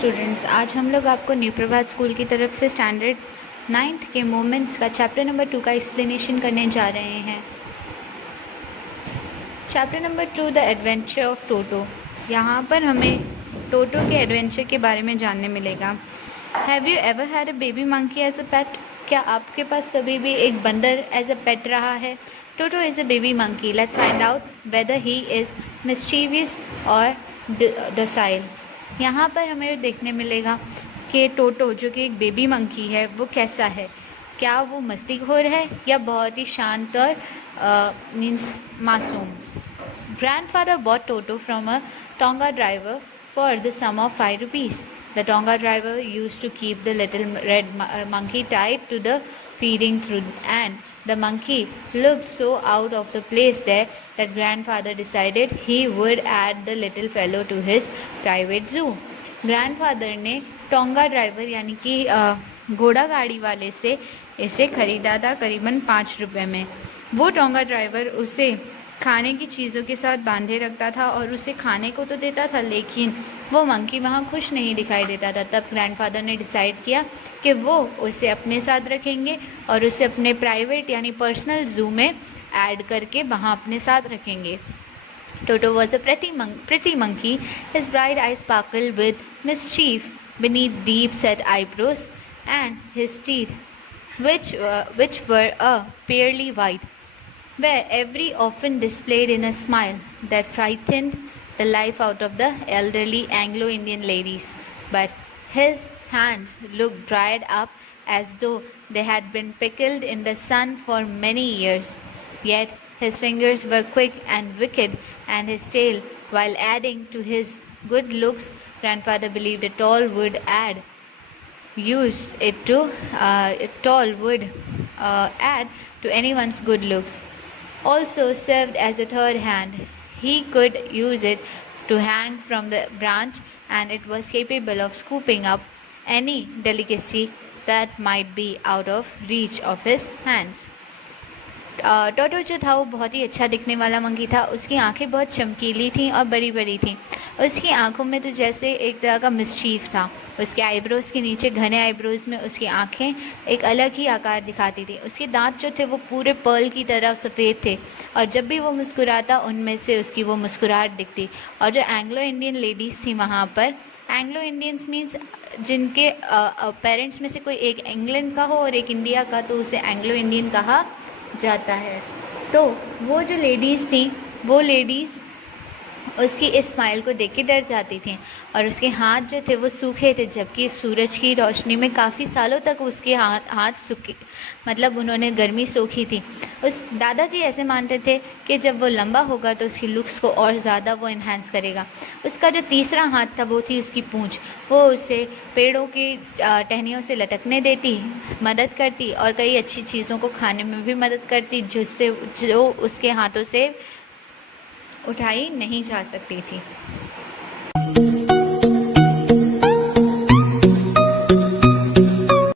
Students, आज हम लोग आपको न्यू प्रभात स्कूल की तरफ से स्टैंडर्ड 9th के मोमेंट्स का चैप्टर नंबर 2 का एक्सप्लेनेशन करने जा रहे हैं। Chapter number 2 the adventure of Toto. यहाँ पर हमें टोटो के एडवेंचर के बारे में जानने मिलेगा। Have you ever had a baby monkey as a pet? क्या आपके पास कभी भी एक बंदर एज अ पेट रहा है? Toto is a baby monkey. Let's find out whether he is mischievous और डोसाइल। यहाँ पर हमें देखने मिलेगा कि टोटो जो कि एक बेबी मंकी है वो कैसा है। क्या वो मस्तीखोर है या बहुत ही शांत और मीन्स मासूम। Grandfather bought Toto from a Tonga driver for the sum of 5 rupees. The Tonga driver used to keep the little red monkey tied to the feeding trough, and the monkey looked so out of the place there that grandfather decided he would add the little fellow to his private zoo. Grandfather ने tonga driver यानी कि घोड़ा गाड़ी वाले से इसे खरीदा था करीबन 5 रुपये में। वो टोंगा ड्राइवर उसे खाने की चीज़ों के साथ बांधे रखता था और उसे खाने को तो देता था, लेकिन वो मंकी वहाँ खुश नहीं दिखाई देता था। तब ग्रैंडफादर ने डिसाइड किया कि वो उसे अपने साथ रखेंगे और उसे अपने प्राइवेट यानी पर्सनल जू में ऐड करके वहाँ अपने साथ रखेंगे। Toto was a pretty monkey. His bright eyes sparkled with mischief beneath deep-set eyebrows, and his teeth, which were pearly white, were every often displayed in a smile that frightened the life out of the elderly Anglo-Indian ladies. But his hands looked dried up as though they had been pickled in the sun for many years. Yet his fingers were quick and wicked, and his tail, while adding to his good looks, grandfather believed a tall wood add to anyone's good looks. Also served as a third hand. He could use it to hang from the branch, and it was capable of scooping up any delicacy that might be out of reach of his hands. टोटो जो था वो बहुत ही अच्छा दिखने वाला monkey था। उसकी आंखें बहुत चमकीली थीं और बड़ी बड़ी थीं। उसकी आंखों में तो जैसे एक तरह का मिस्चीफ था। उसके आईब्रोज़ के नीचे घने आईब्रोज़ में उसकी आंखें एक अलग ही आकार दिखाती थी। उसके दांत जो थे वो पूरे पर्ल की तरह सफ़ेद थे, और जब भी वो मुस्कुराता उनमें से उसकी वो मुस्कुराहट दिखती। और जो एंग्लो इंडियन लेडीज़ थी वहाँ पर, एंग्लो इंडियंस मीन्स जिनके पेरेंट्स में से कोई एक इंग्लैंड का हो और एक इंडिया का, तो उसे एंग्लो इंडियन कहा जाता है। तो वो जो लेडीज़ थी वो लेडीज़ उसकी इस स्माइल को देख के डर जाती थीं, और उसके हाथ जो थे वो सूखे थे, जबकि सूरज की रोशनी में काफ़ी सालों तक उसके हाथ सूखे, मतलब उन्होंने गर्मी सोखी थी। उस दादाजी ऐसे मानते थे कि जब वो लंबा होगा तो उसकी लुक्स को और ज़्यादा वो इन्हांस करेगा। उसका जो तीसरा हाथ था वो थी उसकी पूँछ। वो उसे पेड़ों के टहनियों से लटकने देती, मदद करती, और कई अच्छी चीज़ों को खाने में भी मदद करती जो उसके हाथों से उठाई नहीं जा सकती थी।